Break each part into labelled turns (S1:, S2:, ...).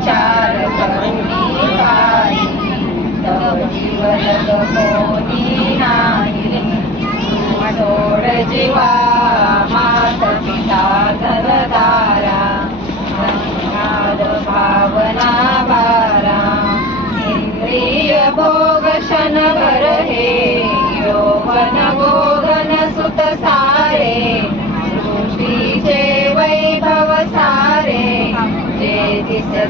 S1: chao.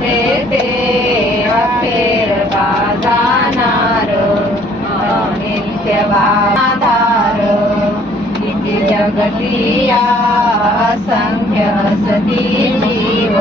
S1: घेते अखेर बाजानार नित्य बाधार इति जगतिया असंख्य असती जीव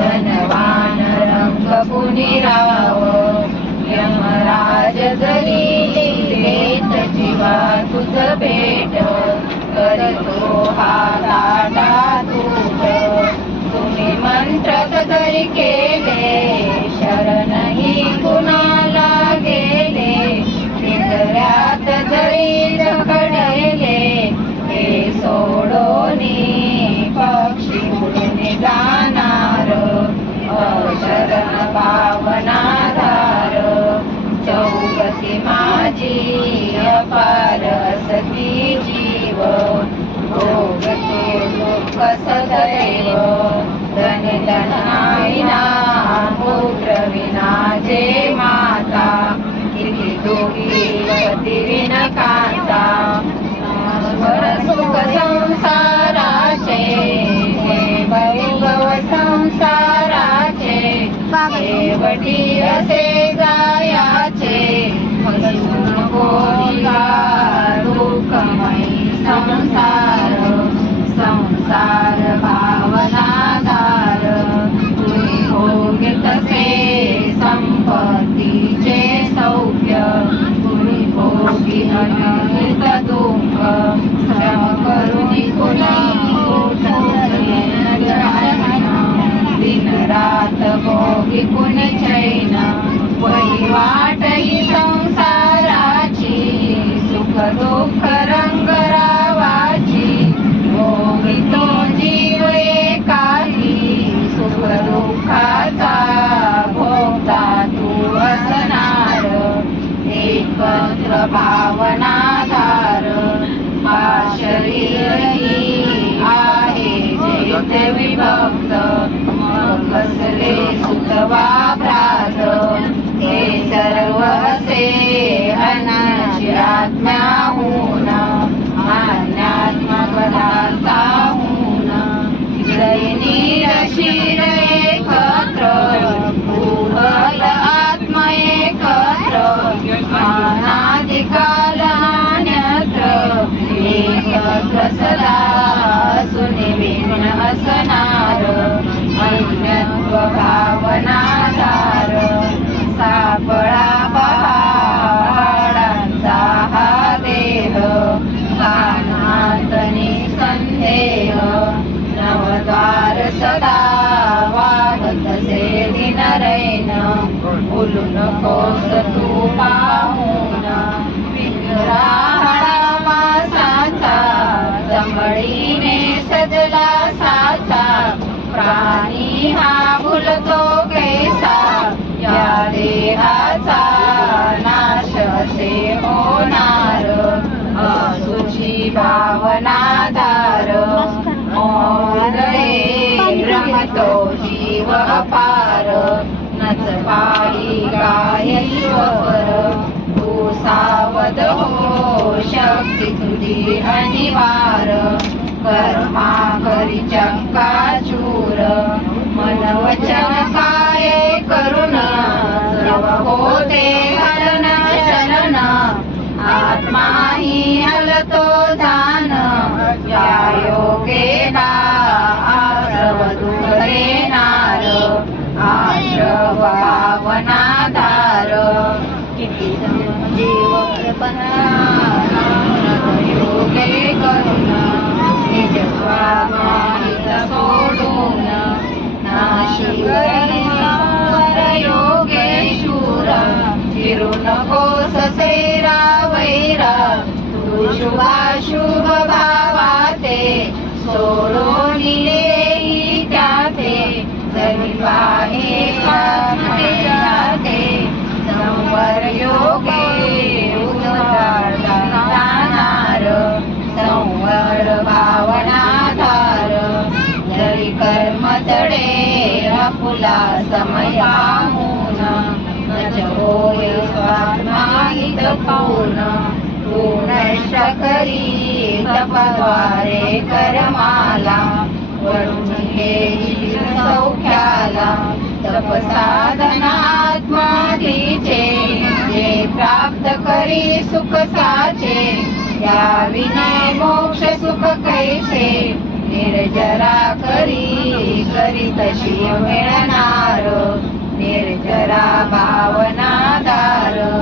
S1: धनवान रंग पुनिराव यमराज जरी लिहिलेत जीवा तुझ भेट करतो हा ताटा वसतैव धनिधनायिना पुत्रविना जे माता किति दुःखीवतिरिन कान्ता सुखसंसाराचे वैभव संसाराचे शेवटी असे love, love. बुद्धी अनिवार कर्मा करी चक्काचूर मन वचन काय करुण होते हलन चलन आत्माही हलतो धान या योगे नार आश्रवावनाधार किती जीव प्रपना स्वामित सोढून नाशिकरु योगे शूर ससेरा वैरा शुभाशुभ भावा ते स्वात्माहित पूर्ण करी तपद्वारे करमाला वरून घेईल सौख्याला तप साधनात्माधीचे जे प्राप्त करी सुख साचे या विनय मोक्ष सुख कैसे निर्जरा करी करी तशी मिळणार निर्जरा भावनादार.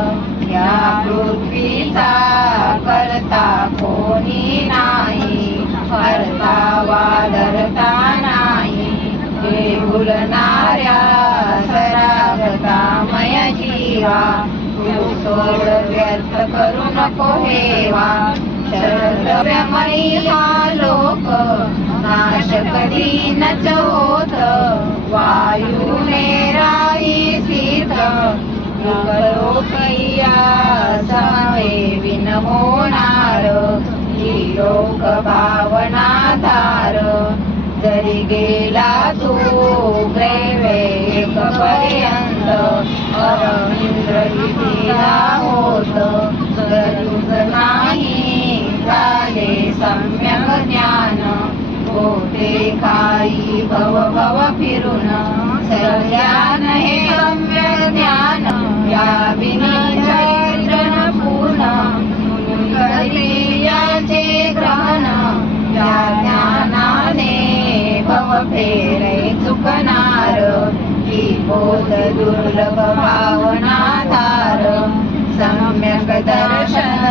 S1: तू सोड व्यर्थ करू नको हेवा शरद्रव्यमयी हा लोक नाश कधी नच होत. वायूने राही सीत लोकया समे विन होणार ही लोक भावना धार जरी गेला तू ग्रेवेक पर्यंत. होत नाही. झाले सम्यक ज्ञान होते भव भव फिरून. सर्वज्ञान हे सम्यक ज्ञान या पूर्ण. याचे ग्रहण या ज्ञानाने भव फेरे चुकणार. ही बोध दुर्लभ सम्यक दर्शन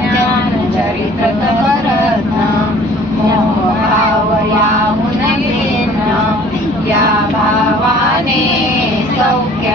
S1: ज्ञान चरित्र करत मोहभाव याहून घेण या भावाने सौख्य